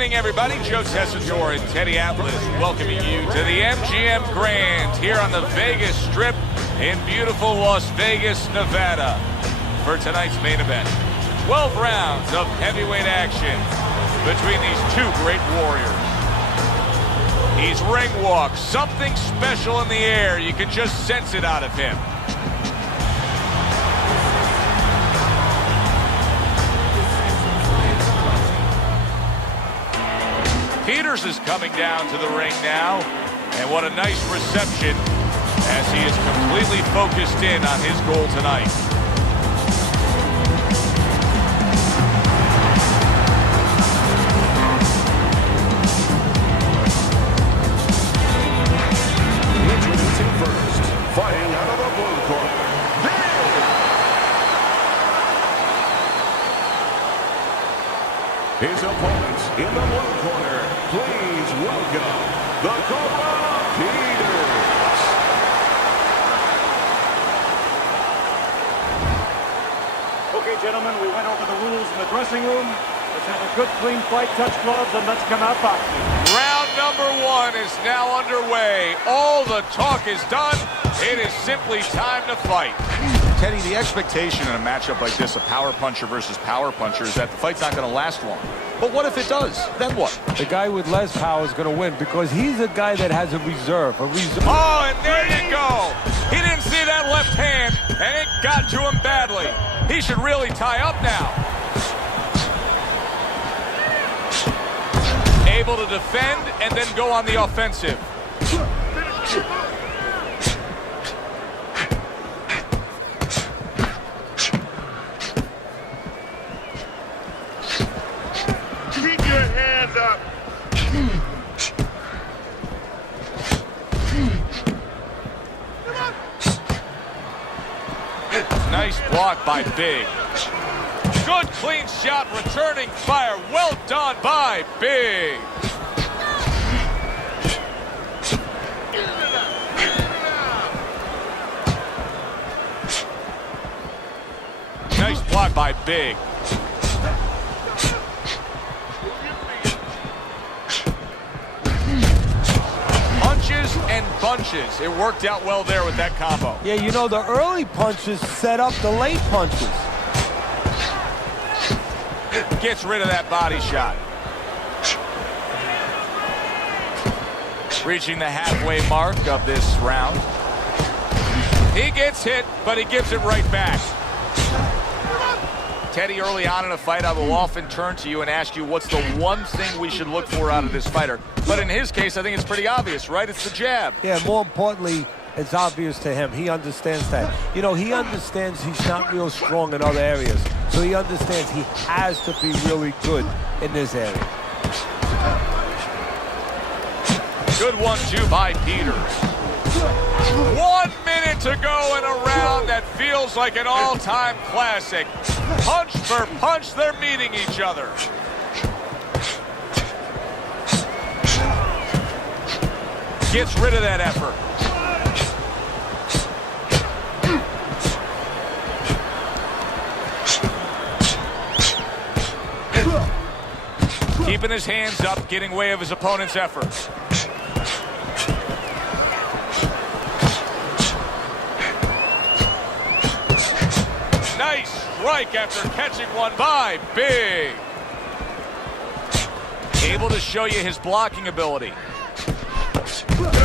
Good evening, everybody. Joe Tessitore and Teddy Atlas welcoming you to the MGM Grand here on the Vegas Strip in beautiful Las Vegas, Nevada for tonight's main event. 12 rounds of heavyweight action between these two great warriors. He's ring walk, something special in the air. You can just sense it out of him. Peters is coming down to the ring now, and what a nice reception as he is completely focused in on his goal tonight. Introducing first, fighting out of the blue corner, his opponents in the blue corner. Please welcome the Cobra, Peters. Okay, gentlemen, we went over the rules in the dressing room. Let's have a good, clean fight, touch gloves, and let's come out boxing. Round number one is now underway. All the talk is done. It is simply time to fight. Teddy, the expectation in a matchup like this, a power puncher versus power puncher, is that the fight's not going to last long. But what if it does? Then what? The guy with less power is going to win because he's a guy that has a reserve. Oh, and there you go. He didn't see that left hand, and it got to him badly. He should really tie up now. Able to defend and then go on the offensive. Keep your hands up. Nice block by Big. Good clean shot, returning fire. Well done by Big. Nice block by Big. Punches and bunches. It worked out well there with that combo. Yeah, you know, the early punches set up the late punches. Gets rid of that body shot. Reaching the halfway mark of this round. He gets hit, but he gives it right back. Teddy, early on in a fight, I will often turn to you and ask you what's the one thing we should look for out of this fighter. But in his case, I think it's pretty obvious, right? It's the jab. Yeah, more importantly, it's obvious to him. He understands that. You know, he understands he's not real strong in other areas. So he understands he has to be really good in this area. Good 1-2 by Peters. 1 minute to go in a round that feels like an all-time classic. Punch for punch, they're meeting each other. Gets rid of that effort. Keeping his hands up, getting way of his opponent's efforts. Nice strike after catching one by Big. Able to show you his blocking ability.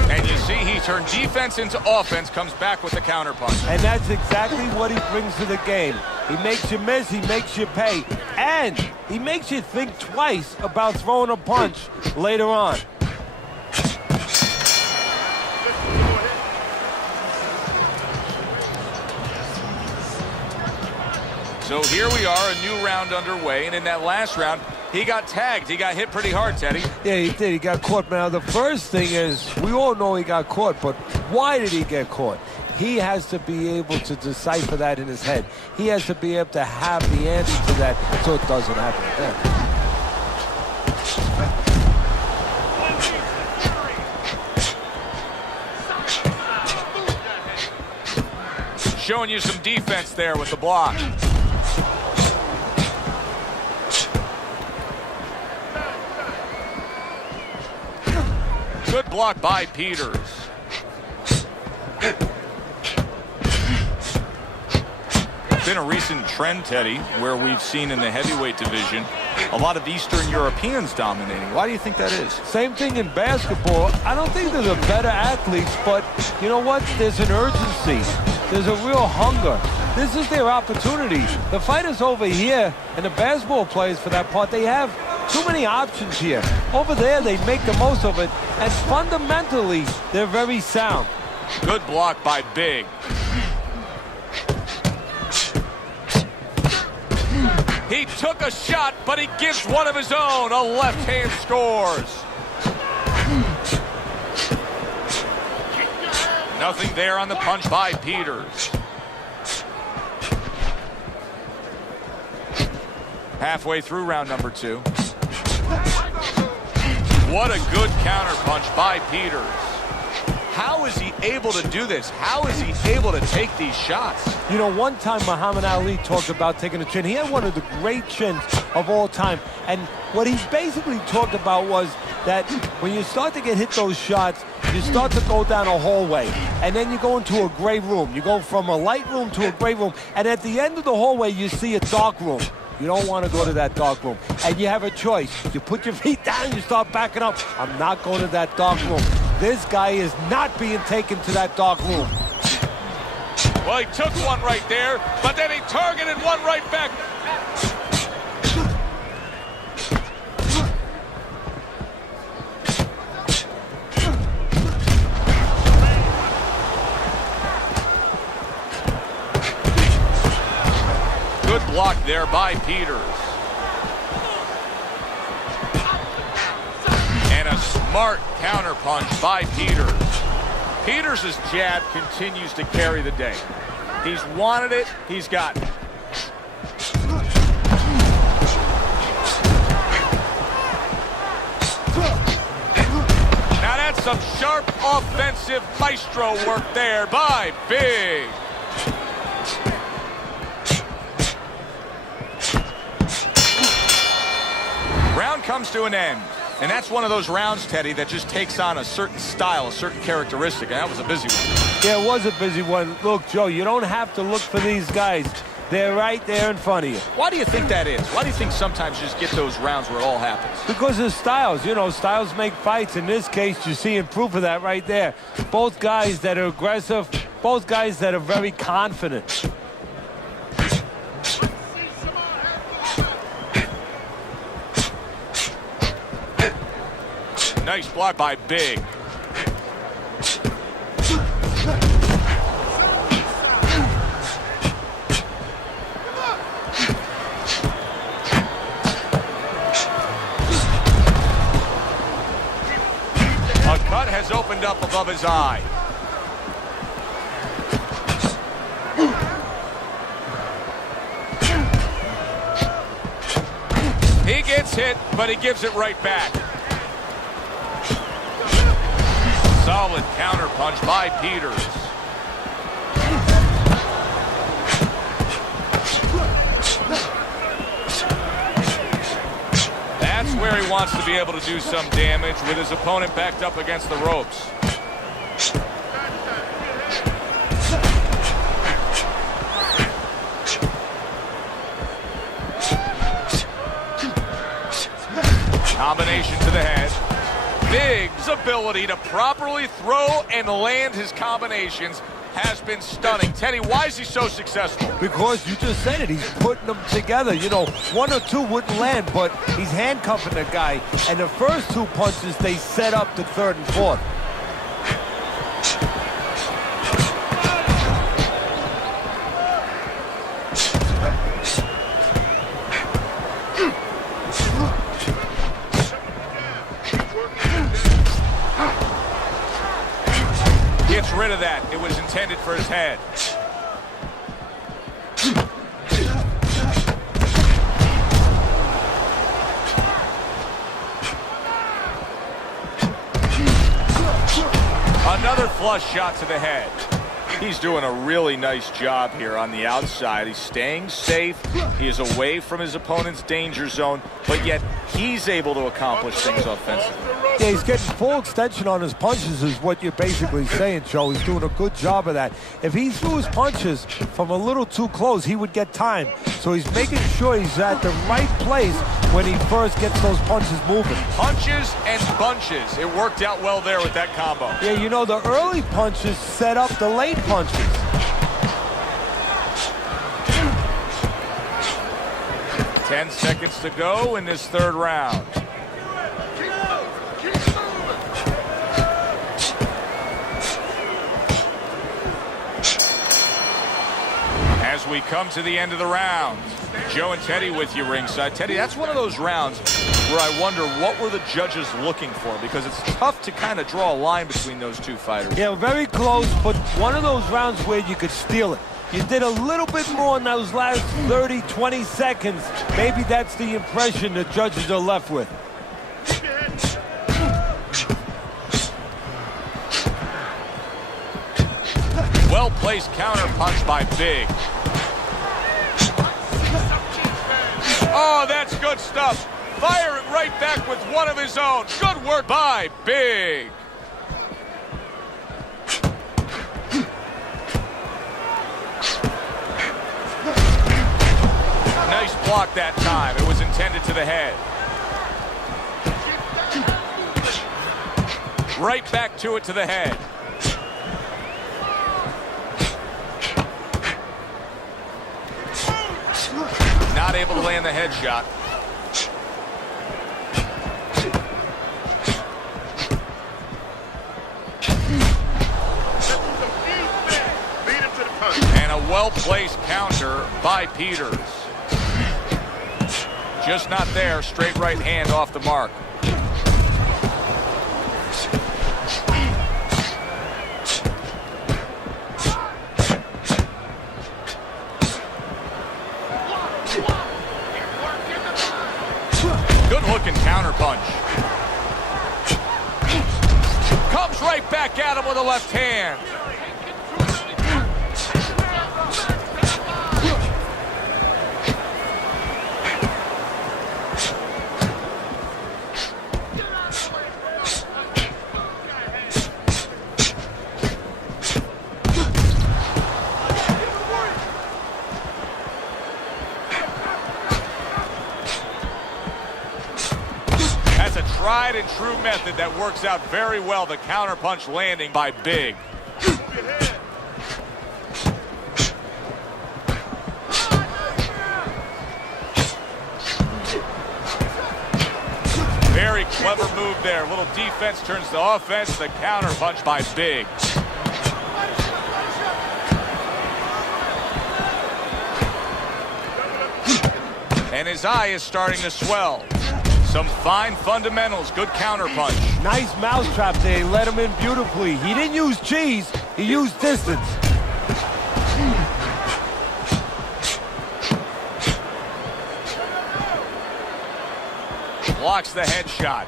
And you see he turned defense into offense, comes back with the counterpunch. And that's exactly what he brings to the game. He makes you miss, he makes you pay, and he makes you think twice about throwing a punch later on. So here we are, a new round underway, and in that last round, he got tagged. He got hit pretty hard, Teddy. Yeah, he did. He got caught. Now, the first thing is, we all know he got caught, but why did he get caught? He has to be able to decipher that in his head. He has to be able to have the answer to that so it doesn't happen again. Showing you some defense there with the block. Good block by Peters. It's been a recent trend, Teddy, where we've seen in the heavyweight division a lot of Eastern Europeans dominating. Why do you think that is? Same thing in basketball. I don't think they're the better athletes, but you know what? There's an urgency. There's a real hunger. This is their opportunity. The fighters over here, and the basketball players for that part, they have too many options here. Over there, they make the most of it, and fundamentally, they're very sound. Good block by Big. He took a shot, but he gives one of his own. A left hand scores. Nothing there on the punch by Peters. Halfway through round number 2. What a good counter punch by Peters. How is he able to do this? How is he able to take these shots? You know, one time Muhammad Ali talked about taking a chin. He had one of the great chins of all time. And what he basically talked about was that when you start to get hit those shots, you start to go down a hallway. And then you go into a gray room. You go from a light room to a gray room. And at the end of the hallway, you see a dark room. You don't want to go to that dark room. And you have a choice. You put your feet down, you start backing up. I'm not going to that dark room. This guy is not being taken to that dark room. Well, he took one right there, but then he targeted one right back. Good block there by Peters. And a smart counterpunch by Peters. Peters' jab continues to carry the day. He's wanted it, he's got it. Now that's some sharp offensive maestro work there by Big. Round comes to an end. And that's one of those rounds, Teddy, that just takes on a certain style, a certain characteristic. And that was a busy one. Yeah, it was a busy one. Look, Joe, you don't have to look for these guys. They're right there in front of you. Why do you think that is? Why do you think sometimes you just get those rounds where it all happens? Because of styles. You know, styles make fights. In this case, you're seeing proof of that right there. Both guys that are aggressive, both guys that are very confident. Nice block by Big. A cut has opened up above his eye. He gets hit, but he gives it right back. Solid counterpunch by Peters. That's where he wants to be able to do some damage with his opponent backed up against the ropes. Combination to the head. Big's ability to properly throw and land his combinations has been stunning. Teddy, why is he so successful? Because you just said it. He's putting them together. You know, one or two wouldn't land, but he's handcuffing the guy. And the first two punches, they set up the third and fourth. Gets rid of that. It was intended for his head. Another flush shot to the head. He's doing a really nice job here on the outside. He's staying safe. He is away from his opponent's danger zone, but yet he's able to accomplish things offensively. Yeah, he's getting full extension on his punches is what you're basically saying, Joe. He's doing a good job of that. If he threw his punches from a little too close, he would get time. So he's making sure he's at the right place when he first gets those punches moving. Punches and bunches. It worked out well there with that combo. Yeah, you know, the early punches set up the late punches. Ten seconds to go in this third round. As we come to the end of the round, Joe and Teddy with you ringside. Teddy, that's one of those rounds where I wonder what were the judges looking for, because it's tough to kind of draw a line between those two fighters. Yeah, very close, but one of those rounds where you could steal it. You did a little bit more in those last 30, 20 seconds. Maybe that's the impression the judges are left with. Well-placed counter punch by Big. Oh, that's good stuff. Firing right back with one of his own. Good work by Big. Nice block that time. It was intended to the head. Right back to it to the head. Not able to land the headshot. And a well-placed counter by Peters. Just not there. Straight right hand off the mark. Good-looking counter punch. Comes right back at him with a left hand. Tried and true method that works out very well. The counter punch landing by Big. Very clever move there. A little defense turns to offense. The counter punch by Big. And his eye is starting to swell. Some fine fundamentals, good counter punch. Nice mousetrap there, he let him in beautifully. He didn't use cheese, he used distance. Blocks the headshot.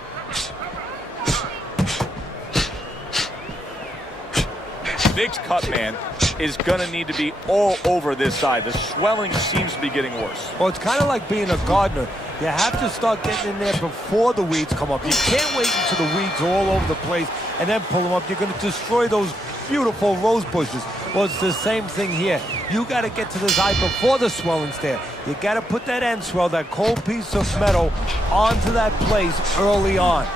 Big's cut man is going to need to be all over this side. The swelling seems to be getting worse. Well, it's kind of like being a gardener. You have to start getting in there before the weeds come up. You can't wait until the weeds are all over the place and then pull them up. You're going to destroy those beautiful rose bushes. Well, it's the same thing here. You got to get to this eye before the swelling's there. You got to put that end swell, that cold piece of metal, onto that place early on.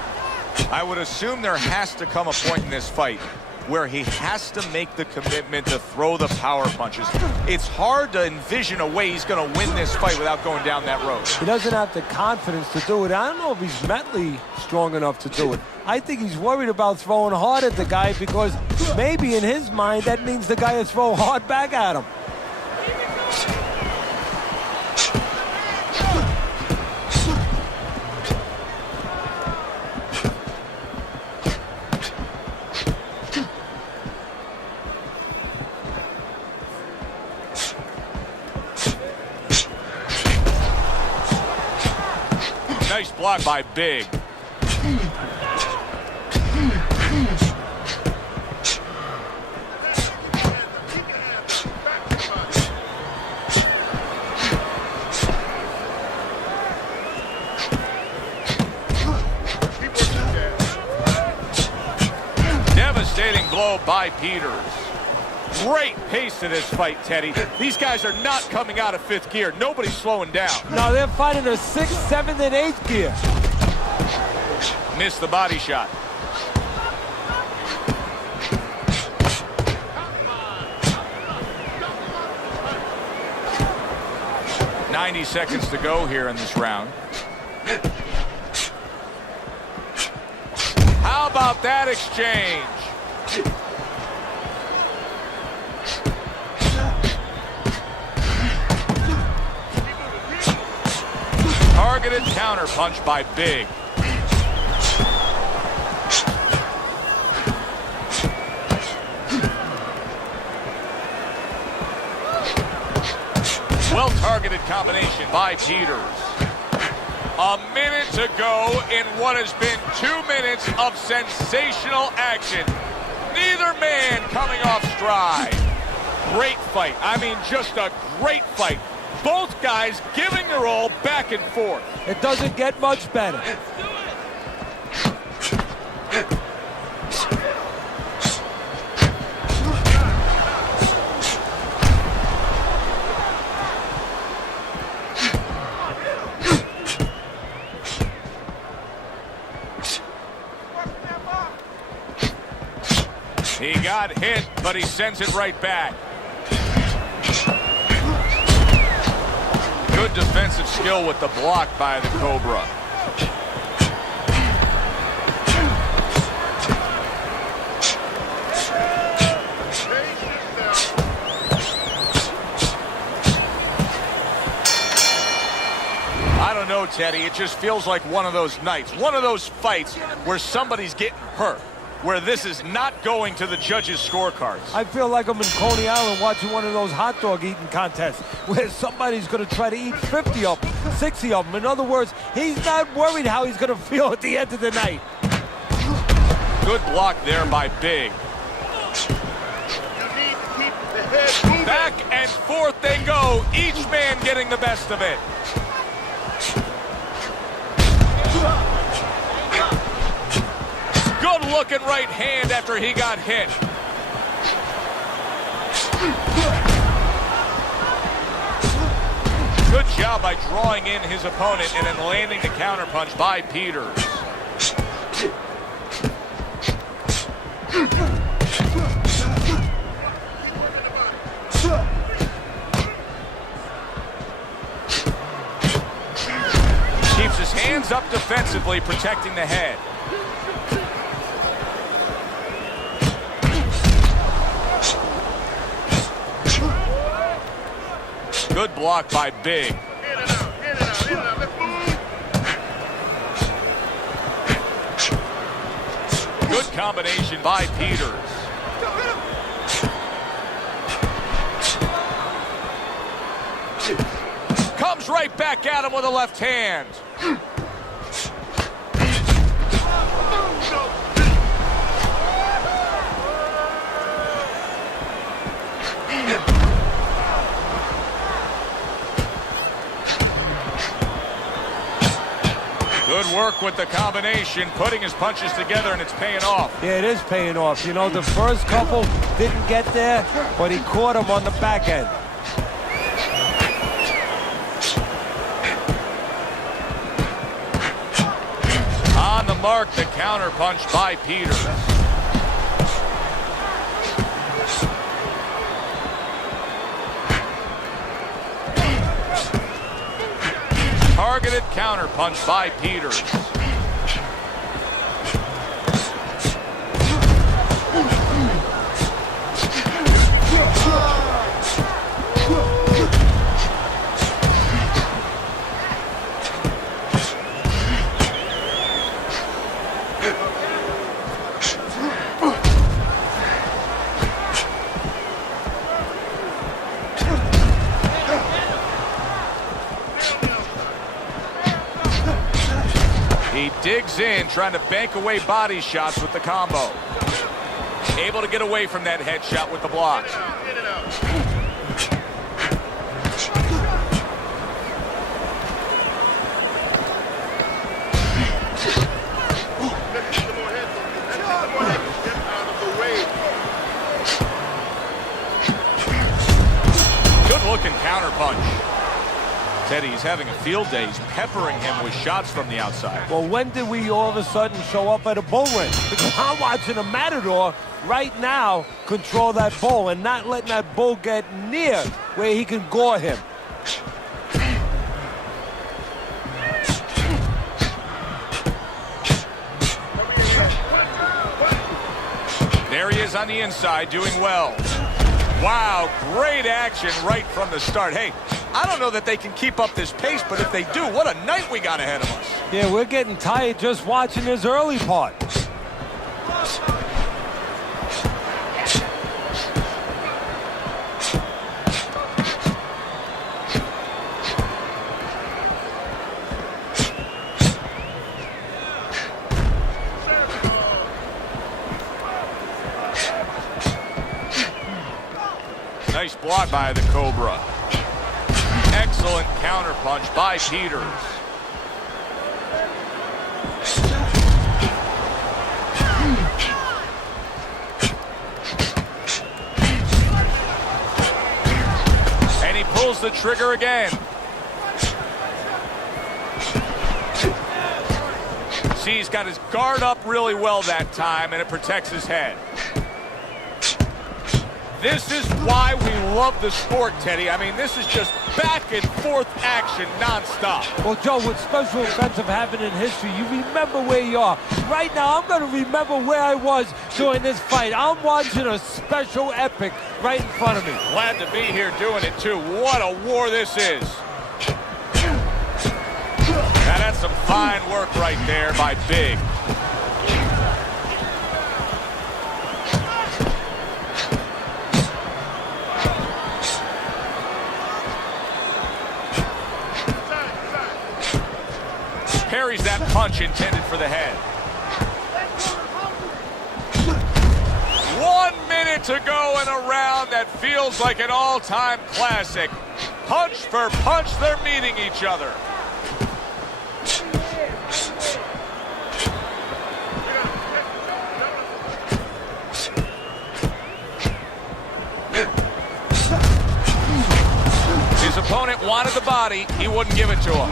I would assume there has to come a point in this fight where he has to make the commitment to throw the power punches. It's hard to envision a way he's going to win this fight without going down that road. He doesn't have the confidence to do it. I don't know if he's mentally strong enough to do it. I think he's worried about throwing hard at the guy because maybe in his mind that means the guy will throw hard back at him. Nice block by Big. go by Peters. Great pace to this fight, Teddy. These guys are not coming out of fifth gear. Nobody's slowing down. No, they're fighting a 6th, 7th, and 8th gear. Missed the body shot. "90 seconds to go here in this round." How about that exchange? Targeted counter punch by Big. Well-targeted combination by Peters. A minute to go in what has been 2 minutes of sensational action. Neither man coming off stride. Great fight. I mean, just a great fight. Both guys giving their all back and forth. It doesn't get much better. He got hit, but he sends it right back. Good defensive skill with the block by the Cobra. I don't know, Teddy. It just feels like one of those nights, one of those fights where somebody's getting hurt, where this is not going to the judges' scorecards. I feel like I'm in Coney Island watching one of those hot dog eating contests where somebody's going to try to eat 50 of them, 60 of them. In other words, he's not worried how he's going to feel at the end of the night. Good block there by Big. Back and forth they go, each man getting the best of it. Good looking right hand after he got hit. Good job by drawing in his opponent and then landing the counterpunch by Peters. Keeps his hands up defensively, protecting the head. Good block by Big. Good combination by Peters. Comes right back at him with a left hand. Good work with the combination, putting his punches together, and it's paying off. Yeah, it is paying off. You know, the first couple didn't get there, but he caught him on the back end. On the mark, the counter punch by Peters. Targeted counter punch by Peters. He digs in, trying to bank away body shots with the combo. Able to get away from that headshot with the block. Teddy, he's having a field day. He's peppering him with shots from the outside. Well, when did we all of a sudden show up at a bull ring? Because I'm watching a matador right now control that bull and not letting that bull get near where he can gore him. There he is on the inside, doing well. Wow, great action right from the start. Hey, I don't know that they can keep up this pace, but if they do, what a night we got ahead of us. Yeah, we're getting tired just watching this early part. Nice block by the Cobra. Excellent counterpunch by Peters. And he pulls the trigger again. See, he's got his guard up really well that time, and it protects his head. This is why we love the sport, Teddy. I mean, this is just back and forth action nonstop. Well, Joe, with special events have happened in history, you remember where you are. Right now, I'm going to remember where I was during this fight. I'm watching a special epic right in front of me. Glad to be here doing it, too. What a war this is. Now, that's some fine work right there by Big. Parries that punch intended for the head. 1 minute to go in a round that feels like an all-time classic. Punch for punch, they're meeting each other. His opponent wanted the body, he wouldn't give it to him.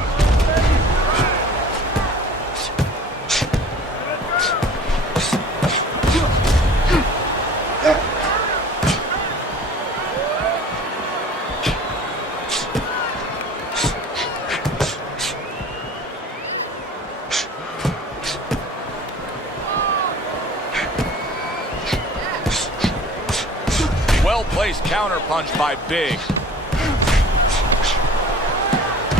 Well-placed counterpunch by Big.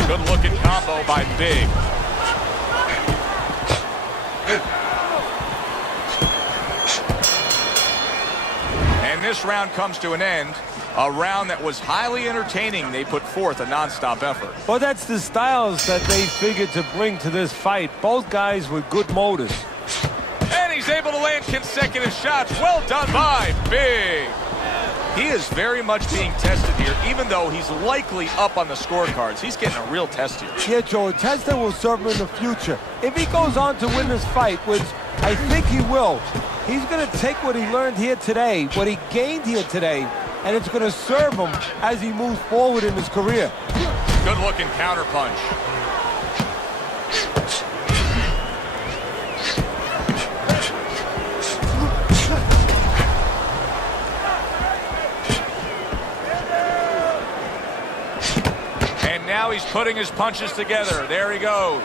Good-looking combo by Big. And this round comes to an end. A round that was highly entertaining. They put forth a non-stop effort. Well, that's the styles that they figured to bring to this fight. Both guys with good motors. And he's able to land consecutive shots. Well done by Big. He is very much being tested here, even though he's likely up on the scorecards. He's getting a real test here. Yeah, Joe, a test that will serve him in the future. If he goes on to win this fight, which I think he will, he's going to take what he learned here today, what he gained here today, and it's going to serve him as he moves forward in his career. Good-looking counterpunch. Now he's putting his punches together. There he goes.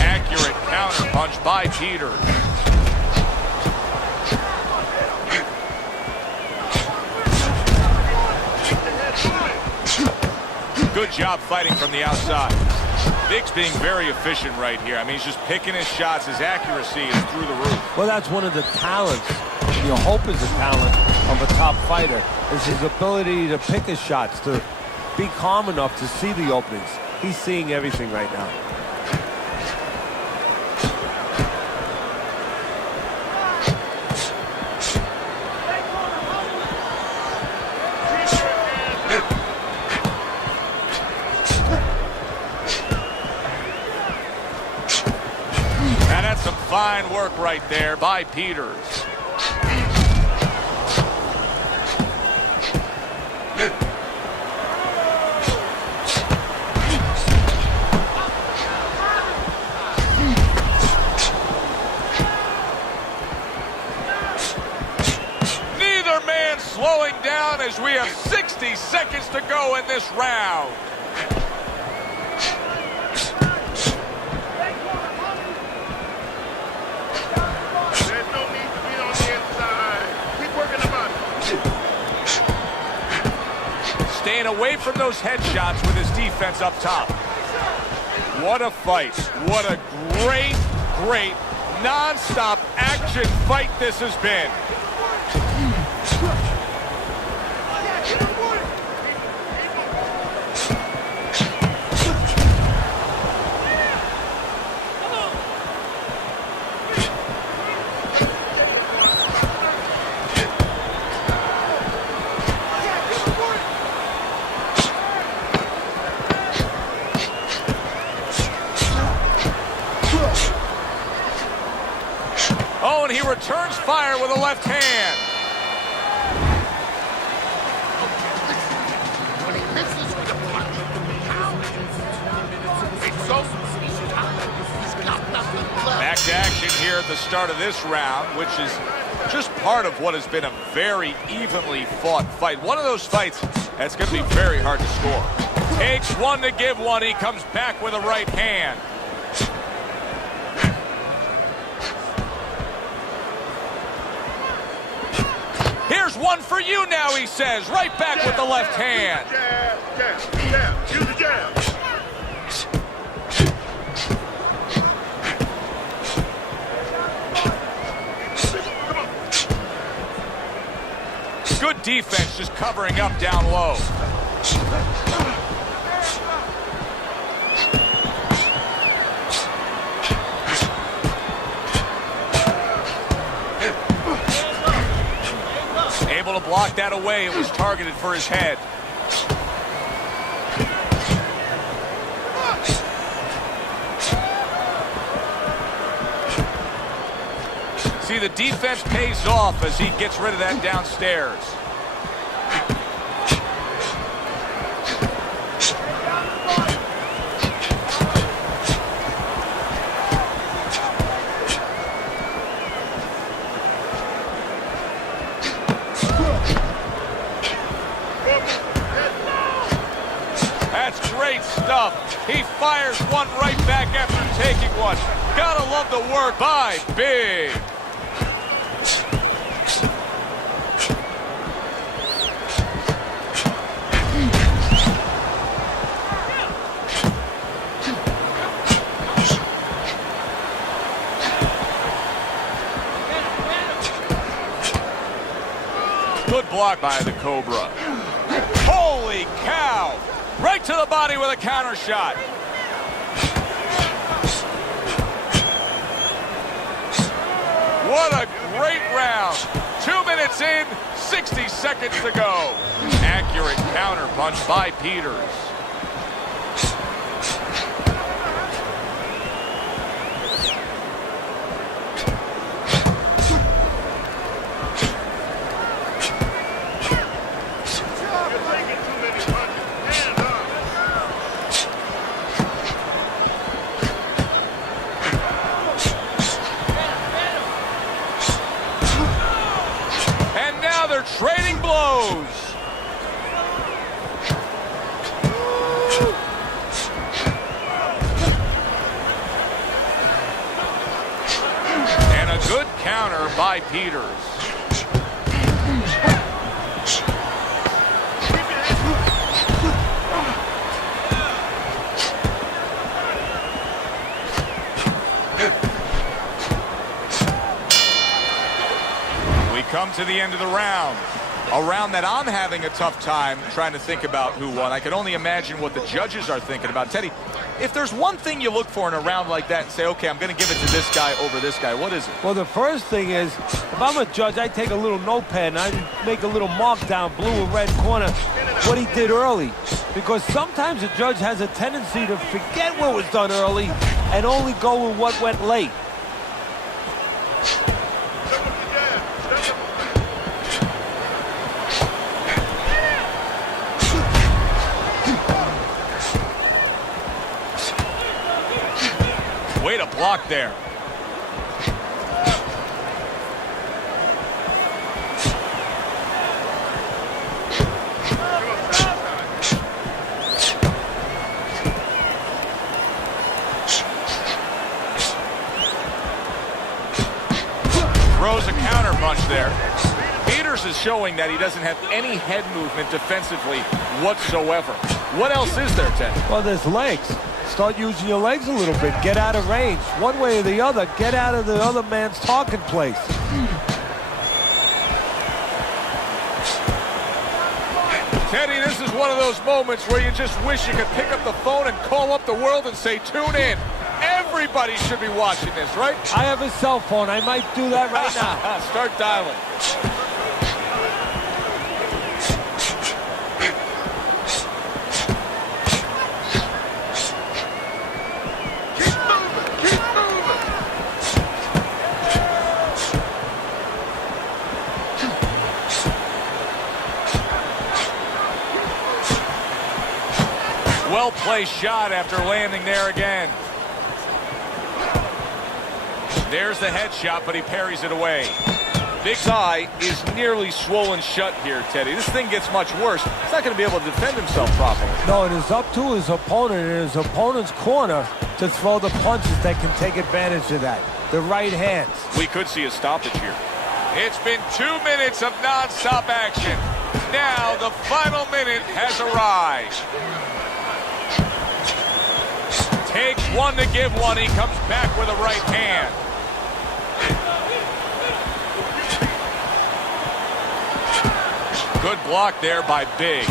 Accurate counterpunch by Peter. Good job fighting from the outside. Big's being very efficient right here. I mean, he's just picking his shots. His accuracy is through the roof. Well, that's one of the talents. You hope is a talent of a top fighter, is his ability to pick his shots, to be calm enough to see the openings. He's seeing everything right now. Fine work right there by Peters. Slowing down as we have 60 seconds to go in this round. There's no need to be on the inside. Keep working the body. Staying away from those headshots with his defense up top. What a fight. What a great, great, non-stop action fight this has been. Oh, and he returns fire with a left hand. When he misses with a punch, it's so he's got nothing left. Back to action here at the start of this round, which is just part of what has been a very evenly fought fight. One of those fights that's going to be very hard to score. Takes one to give one. He comes back with a right hand. Here's one for you now, he says. Right back with the left hand. Jab, jab, jab. Use the jab. Good defense, just covering up down low. Able to block that away. It was targeted for his head. See, the defense pays off as he gets rid of that downstairs. That's great stuff. He fires one right back after taking one. Gotta love the work by Big. Good block by the Cobra. Holy cow! Right to the body with a counter shot. What a great round. 2 minutes in, 60 seconds to go. Accurate counter punch by Peters. Trading blows. And a good counter by Peters. We come to the end of the round. A round that I'm having a tough time trying to think about who won. I can only imagine what the judges are thinking about. Teddy, if there's one thing you look for in a round like that and say, okay, I'm going to give it to this guy over this guy, what is it? Well, the first thing is, if I'm a judge, I take a little notepad and I make a little mark down blue or red corner what he did early. Because sometimes a judge has a tendency to forget what was done early and only go with what went late. blocked there. Throws a counter punch there. Peters is showing that he doesn't have any head movement defensively whatsoever. What else is there, Ted? Well, there's legs. Start using your legs a little bit. Get out of range. One way or the other, get out of the other man's talking place. Teddy, this is one of those moments where you just wish you could pick up the phone and call up the world and say, tune in. Everybody should be watching this, right? I have a cell phone. I might do that right now. Start dialing. Keep moving. Keep moving. Well-placed shot after landing there again. There's the headshot, but he parries it away. Big eye is nearly swollen shut here, Teddy. This thing gets much worse. He's not going to be able to defend himself properly. No, it is up to his opponent in his opponent's corner to throw the punches that can take advantage of that. The right hands. We could see a stoppage here. It's been 2 minutes of non-stop action. Now the final minute has arrived. Take one to give one. He comes back with a right hand. Good block there by Big.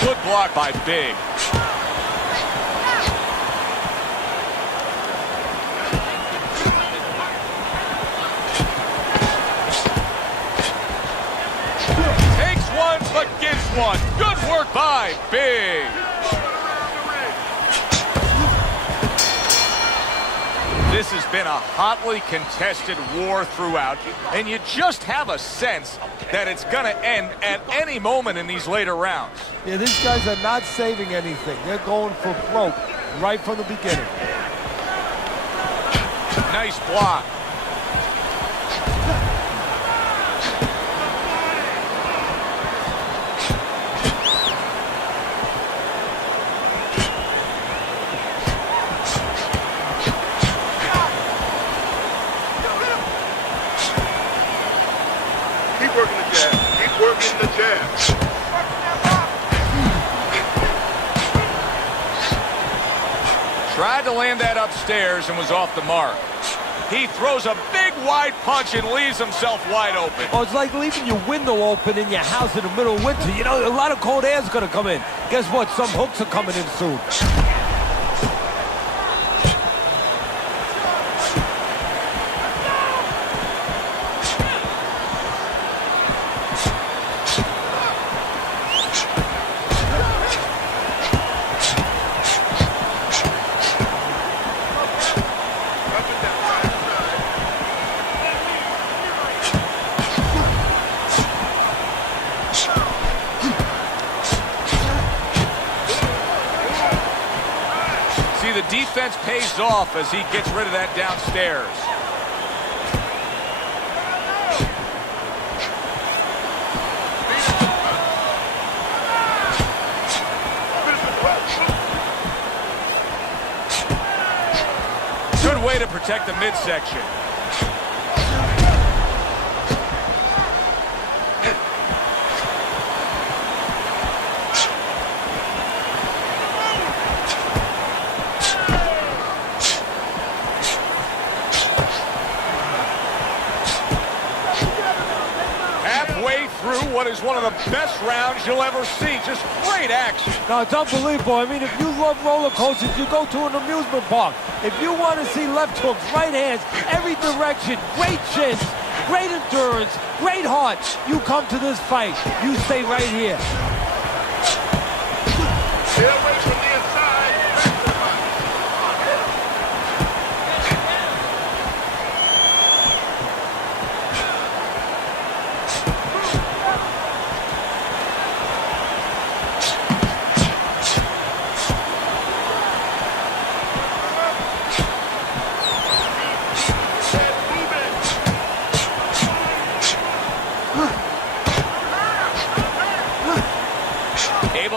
Good block by Big. But gives one. Good work by Big. This has been a hotly contested war throughout, and you just have a sense that it's going to end at any moment in these later rounds. Yeah, these guys are not saving anything. They're going for broke right from the beginning. Nice block. Keep working the jab. Keep working the jab. Tried to land that upstairs and was off the mark. He throws a big wide punch and leaves himself wide open. Oh, it's like leaving your window open in your house in the middle of winter. You know, a lot of cold air is going to come in. Guess what? Some hooks are coming in soon. The defense pays off as he gets rid of that downstairs. Good way to protect the midsection. Through what is one of the best rounds you'll ever see. Just great action. No, it's unbelievable. I mean, if you love roller coasters, you go to an amusement park. If you want to see left hooks, right hands, every direction, great chins, great endurance, great heart, you come to this fight. You stay right here. Stay away from the inside.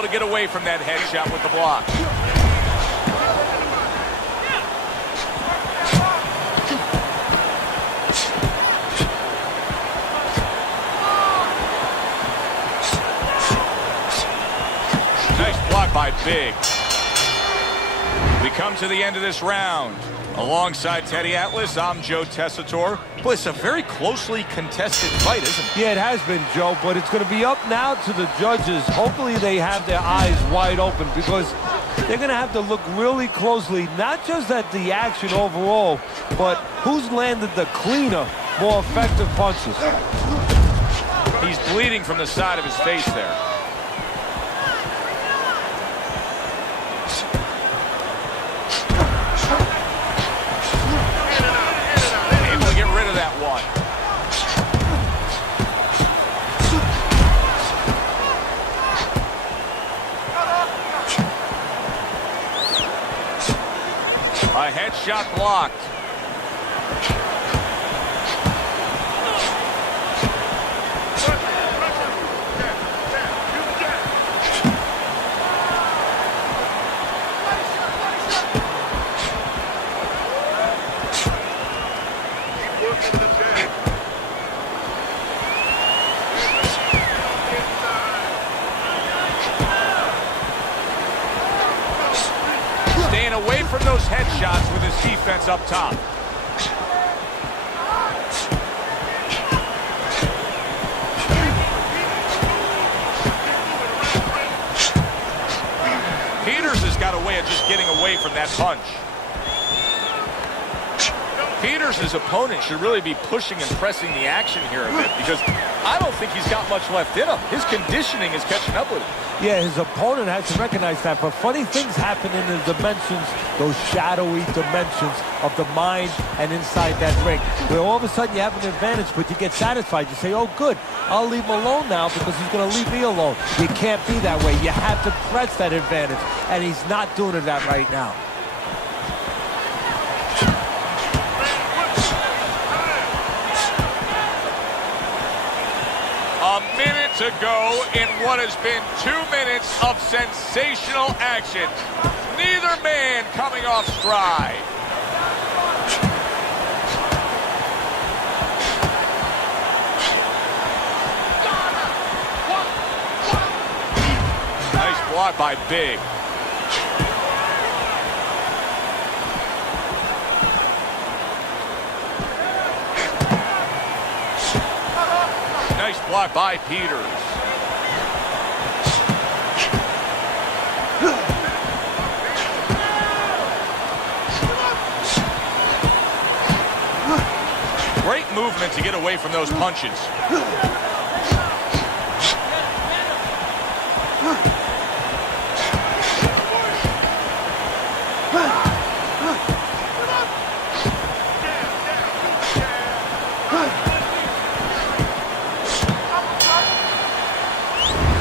to get away from that headshot with the block. Nice block by Big. We come to the end of this round. Alongside Teddy Atlas, I'm Joe Tessitore. Boy, it's a very closely contested fight, isn't it? Yeah, it has been, Joe, but it's going to be up now to the judges. Hopefully they have their eyes wide open because they're going to have to look really closely, not just at the action overall, but who's landed the cleaner, more effective punches. He's bleeding from the side of his face there. A headshot blocked. Staying away from those headshots with his defense up top. Peters has got a way of just getting away from that punch. Peters' opponent should really be pushing and pressing the action here a bit because I don't think he's got much left in him. His conditioning is catching up with him. Yeah, his opponent has to recognize that, but funny things happen in the dimensions, those shadowy dimensions of the mind and inside that ring, where all of a sudden you have an advantage, but you get satisfied. You say, oh, good, I'll leave him alone now because he's going to leave me alone. You can't be that way. You have to press that advantage, and he's not doing it that right now. A minute to go in what has been 2 minutes of sensational action. Neither man coming off stride. Nice block by Big. Nice block by Peters. Great movement to get away from those punches.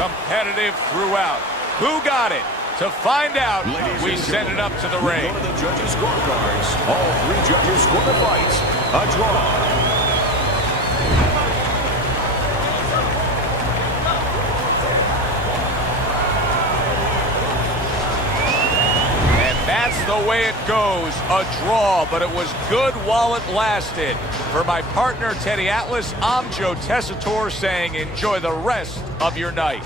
Competitive throughout. Who got it? To find out, we send it up to the ring. Go to the judges' scorecards. All 3 judges score the fights. A draw. That's the way it goes, a draw, but it was good while it lasted. For my partner, Teddy Atlas, I'm Joe Tessitore saying enjoy the rest of your night.